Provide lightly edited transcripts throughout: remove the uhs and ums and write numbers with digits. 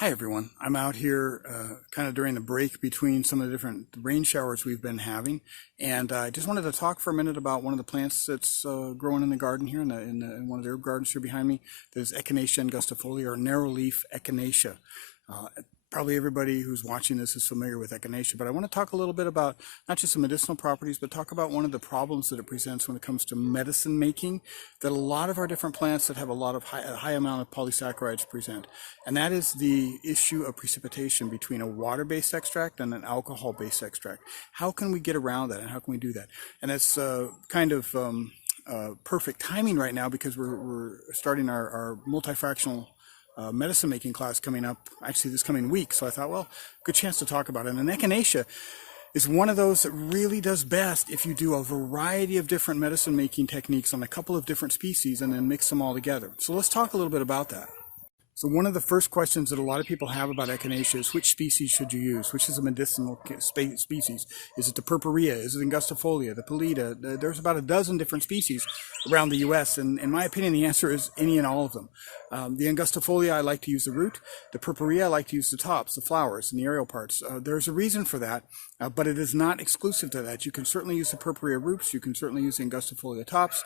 Hi everyone. I'm out here kind of during the break between some of the different rain showers we've been having, and I just wanted to talk for a minute about one of the plants that's growing in the garden here in one of the herb gardens here behind me. There's Echinacea angustifolia, or narrow leaf echinacea. Probably everybody who's watching this is familiar with echinacea, but I want to talk a little bit about not just the medicinal properties, but talk about one of the problems that it presents when it comes to medicine making that a lot of our different plants that have a lot of high amount of polysaccharides present. And that is the issue of precipitation between a water-based extract and an alcohol-based extract. How can we get around that, and how can we do that? And it's kind of perfect timing right now because we're starting our multifractional medicine making class coming up actually this coming week. So I thought, well, good chance to talk about it. And echinacea is one of those that really does best if you do a variety of different medicine making techniques on a couple of different species and then mix them all together. So let's talk a little bit about that. So one of the first questions that a lot of people have about echinacea is which species should you use? Which is a medicinal species? Is it the purpurea? Is it angustifolia? The pallida? There's about a dozen different species around the U.S. And in my opinion, the answer is any and all of them. The angustifolia, I like to use the root. The purpurea, I like to use the tops, the flowers, and the aerial parts. There's a reason for that, but it is not exclusive to that. You can certainly use the purpurea roots. You can certainly use the angustifolia tops,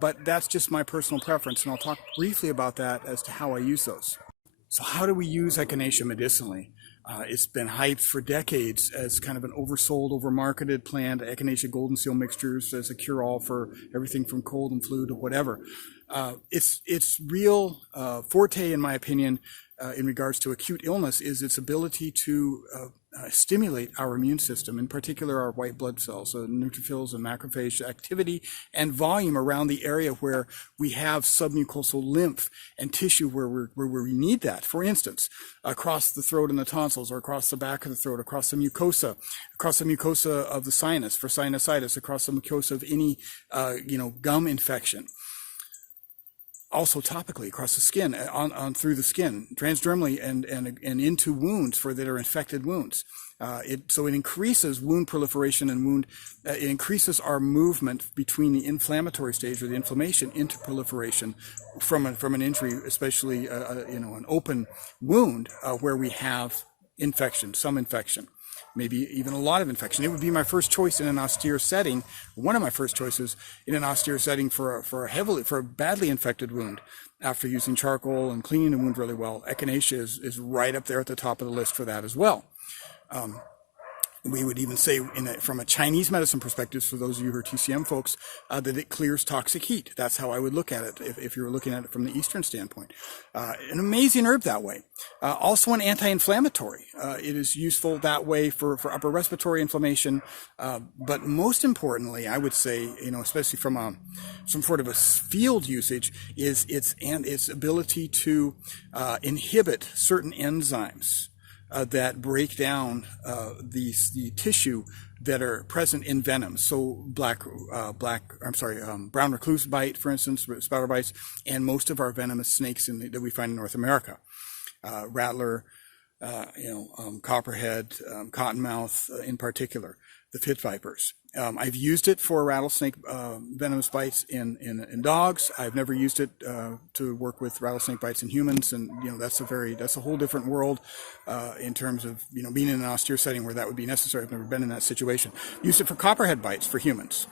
but that's just my personal preference, and I'll talk briefly about that as to how I use those. So how do we use echinacea medicinally? It's been hyped for decades as kind of an oversold, overmarketed plant, echinacea golden seal mixtures as a cure-all for everything from cold and flu to whatever. Its real forte, in my opinion, in regards to acute illness is its ability to stimulate our immune system, in particular our white blood cells, so neutrophils and macrophage activity and volume around the area where we have submucosal lymph and tissue where we need that. For instance, across the throat and the tonsils, or across the back of the throat, across the mucosa of the sinus for sinusitis, across the mucosa of any gum infection. Also topically across the skin, on through the skin, transdermally and into wounds that are infected wounds. So it increases wound proliferation and it increases our movement between the inflammatory stage or the inflammation into proliferation from an injury, especially an open wound where we have infection, some infection, maybe even a lot of infection. It would be my first choice in an austere setting, one of my first choices in an austere setting for a badly infected wound. After using charcoal and cleaning the wound really well, echinacea is right up there at the top of the list for that as well. We would even say, from a Chinese medicine perspective, for those of you who are TCM folks, that it clears toxic heat. That's how I would look at it if you're looking at it from the Eastern standpoint. An amazing herb that way. Also an anti-inflammatory. It is useful that way for upper respiratory inflammation. But most importantly, I would say, especially from some sort of a field usage, is its ability to inhibit certain enzymes that break down the tissue that are present in venom. So brown recluse bite, for instance, spider bites, and most of our venomous snakes that we find in North America, rattler, copperhead, cottonmouth, in particular, the pit vipers. I've used it for rattlesnake venomous bites in dogs. I've never used it to work with rattlesnake bites in humans, and that's a whole different world in terms of being in an austere setting where that would be necessary. I've never been in that situation. Used it for copperhead bites for humans.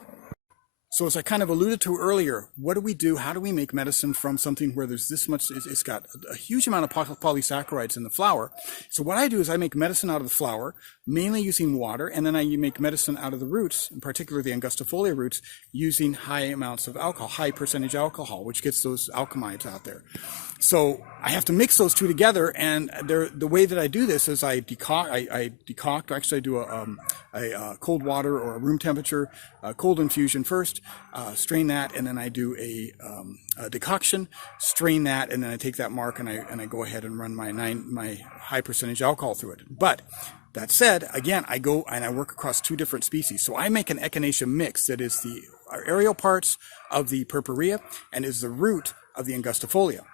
So as I kind of alluded to earlier, what do we do? How do we make medicine from something where there's this much, it's got a huge amount of polysaccharides in the flower? So what I do is I make medicine out of the flower, mainly using water, and then I make medicine out of the roots, in particular the angustifolia roots, using high amounts of alcohol, high percentage alcohol, which gets those alkamides out there. So I have to mix those two together, and the way that I do this is I decoct. Actually, I do a cold water or a room temperature cold infusion first, strain that, and then I do a decoction, strain that, and then I take that mark and I go ahead and run my high percentage alcohol through it. But that said, again, I go and I work across two different species. So I make an echinacea mix that is the aerial parts of the purpurea and is the root of the angustifolia.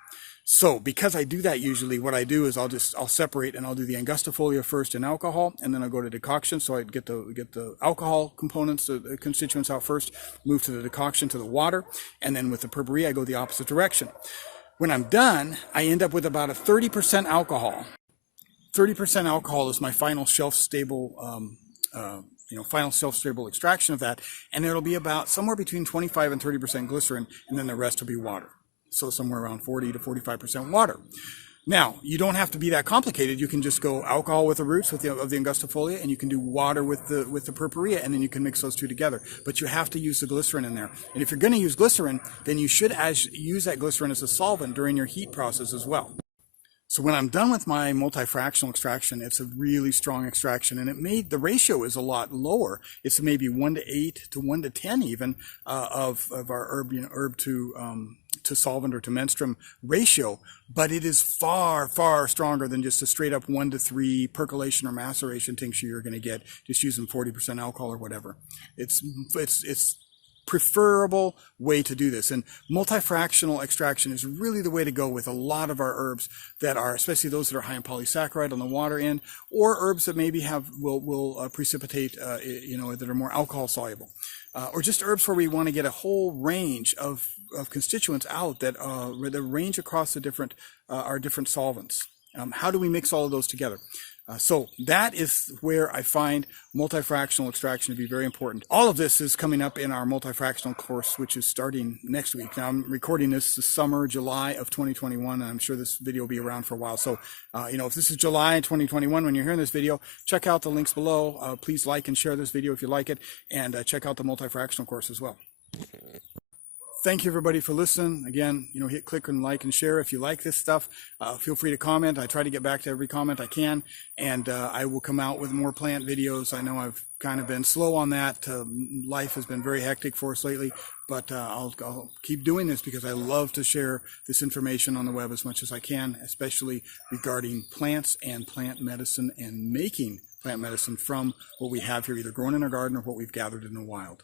So because I do that, usually what I do is I'll separate and I'll do the angustifolia first in alcohol, and then I'll go to decoction. So I get the alcohol components, the constituents out first, move to the decoction, to the water, and then with the purpurea I go the opposite direction. When I'm done, I end up with about a 30% alcohol 30% alcohol is my final shelf-stable final shelf-stable extraction of that, and it'll be about somewhere between 25 and 30% glycerin, and then the rest will be water. So somewhere around 40 to 45% water. Now, you don't have to be that complicated. You can just go alcohol with the roots of the angustifolia, and you can do water with the purpurea, and then you can mix those two together. But you have to use the glycerin in there. And if you're going to use glycerin, then you should use that glycerin as a solvent during your heat process as well. So when I'm done with my multifractional extraction, it's a really strong extraction, and the ratio is a lot lower. It's maybe 1:8 to 1:10 even of our herb to solvent or to menstruum ratio, but it is far, far stronger than just a straight up 1:3 percolation or maceration tincture you're going to get just using 40% alcohol or whatever. It's preferable way to do this, and multifractional extraction is really the way to go with a lot of our herbs that are, especially those that are high in polysaccharide on the water end, or herbs that maybe will precipitate that are more alcohol soluble, or just herbs where we want to get a whole range of constituents out that range across our different solvents. How do we mix all of those together? So that is where I find multifractional extraction to be very important. All of this is coming up in our multifractional course, which is starting next week. Now, I'm recording this summer, July of 2021, and I'm sure this video will be around for a while. So, if this is July 2021 when you're hearing this video, check out the links below. Please like and share this video if you like it, and check out the multifractional course as well. Thank you, everybody, for listening. Again, hit click and like and share if you like this stuff. Feel free to comment. I try to get back to every comment I can, and I will come out with more plant videos. I know I've kind of been slow on that. Life has been very hectic for us lately, but I'll keep doing this because I love to share this information on the web as much as I can, especially regarding plants and plant medicine and making plant medicine from what we have here, either grown in our garden or what we've gathered in the wild.